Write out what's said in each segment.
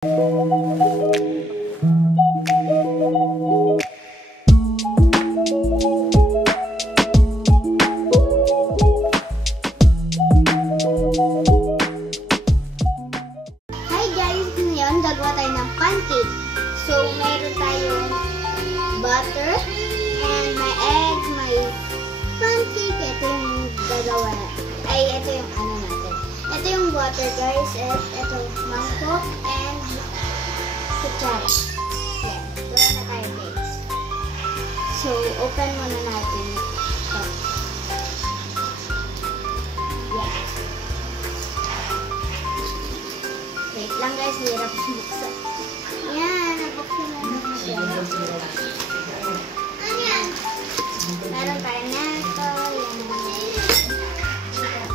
Ngayon, gagawa tayo ng pancake. So, meron tayong butter, and may egg, may pancake. Ito yung gagawa. Ay, ito yung ano natin. Ito yung butter, guys. At ito yung mangkok and kutsara. Yan. Gawa na tayo, guys. So, open muna natin ito. Yan. Wait lang, guys. Hirap buksan. Yan. Nabuksan na naman siya. Ano yan? Meron tayo na ito. Yan.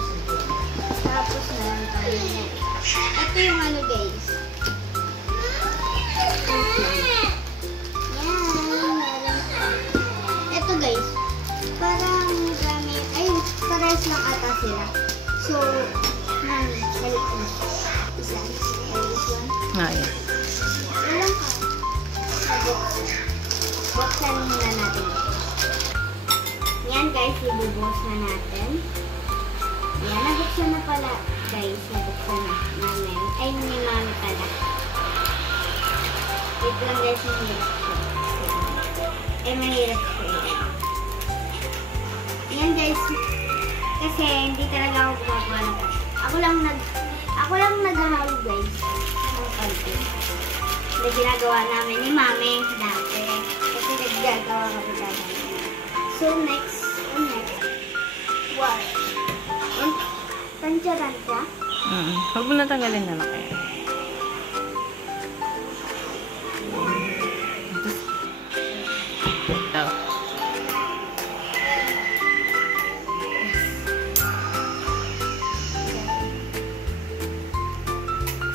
Tapos meron tayo na ito. Ito yung ano, guys. Yan. Meron tayo. Ito, guys. Parang marami. Ay, pares lang ata sila. So, balik ko na. Isa. This one. Ah, yeah. Walang ka. Buksan muna natin. Yan, guys. Ibubuhos na natin. Yan. Nabuksan na pala, guys. Nabuksan na namin. Ay, ni mami pala. Wait lang, guys. Mahirap siya. Eh, mahirap siya. Yan, guys. Kasi hindi talaga ako gumagawa ng Ako lang naghahalo, guys. Ng pancake. Na ginagawa namin ni mami dati. Kasi naggagawa kami dati. So, next. What? Tansya-tansya? Huwag mo natanggalin na lang kaya.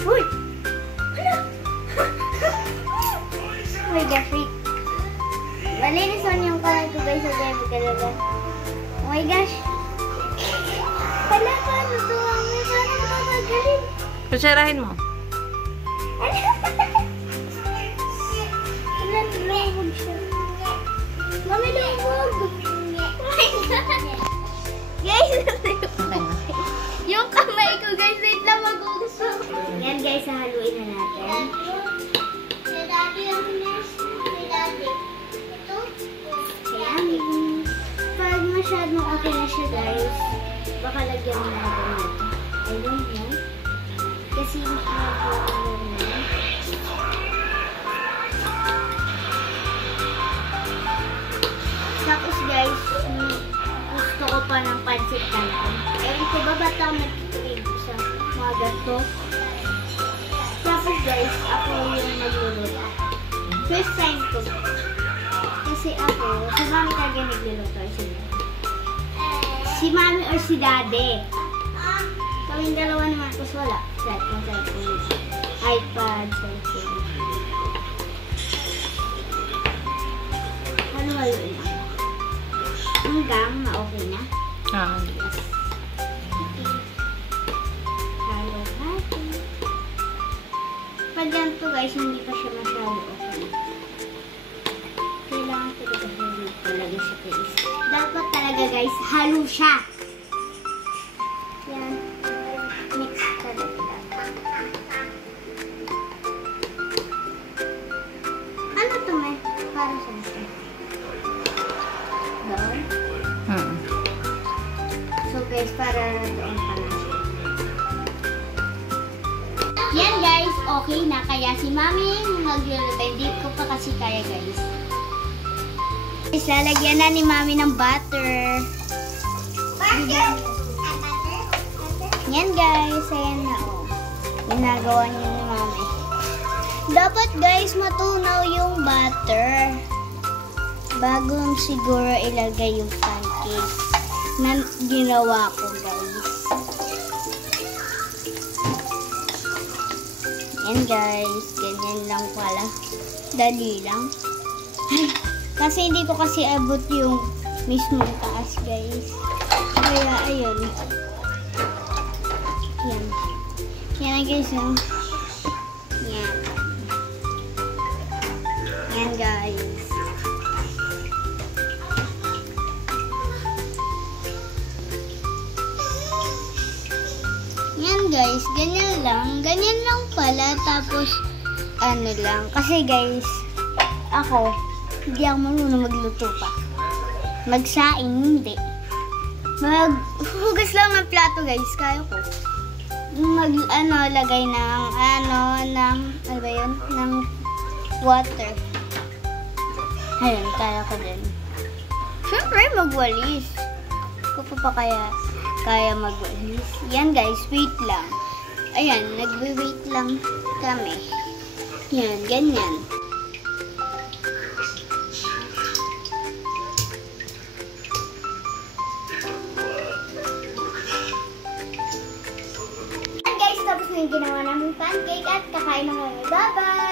Uy! Hala! Oh my gosh, wait. Malinis on yung kamay ko, guys, sa baby talaga. Oh my gosh! Hala, paano to? Paano makagaling? Kutsarahin mo. Hala, lumabog siya. Mami, lumabog! Oh my God! Guys, yung kamay ko, guys, wait lang, mag-uso. Yan, guys, haluin na natin. Ayan. Pag masyadong okay na siya, guys, baka lagyan mo na natin ito. Ayun, yan. Kasi masyadong na. Tapos, guys, gusto ko pa ng pancit canton. Ewan ko ba ba't ako nag-trade sa mga ganito? Tapos, guys, ako yung nagluluto. First time ko. Kasi ako, si mami talaga nagluluto. Si mami or si daddy. Kaming dalawa naman kasi wala. Cellphone. iPad, cellphone. Halo-halo lang. Hanggang ma-okay na. Yes. Halo natin. Pag ganito, guys, hindi pa siya masyado okay. Kailangan talaga halo talaga siya, guys. Dapat talaga, guys, halo siya. Yan. Mix talaga. Ano to, may? Para sa ito. Doon. So, guys, para doon pala. Yan, guys, okay na. Kaya si mami nagluluto. Hindi ko pa kasi kaya, guys. Guys, lalagyan na ni mami ng butter. Butter? Yan, guys. Ayan na, oh. Ginagawa niyo ni mami. Dapat, guys, matunaw yung butter. Bago siguro ilagay yung pancake na ginawa ko, guys. Yan, guys. Ganyan lang pala. Dali lang. Kasi hindi ko kasi abot yung mismong taas, guys. Kaya, ayun. Yan. Yan, guys. Yan. guys. Yan guys, ganyan lang. Ganyan lang pala. Tapos, ano lang. Kasi guys, ako, hindi ako marunong magluto pa. Magsaing, hindi. Maghugas lang ng plato guys, kaya ko. Lagay ng, ano ba yun? Ng water. Ayun, kaya ko din. Siyempre, magwalis. Ko pa kaya magwalis. Yan guys, wait lang. Ayan, nagwe-wait lang kami. Yan, ganyan. Yan guys, tapos na yung ginawa namin pancake at kakain na kami. Bye-bye!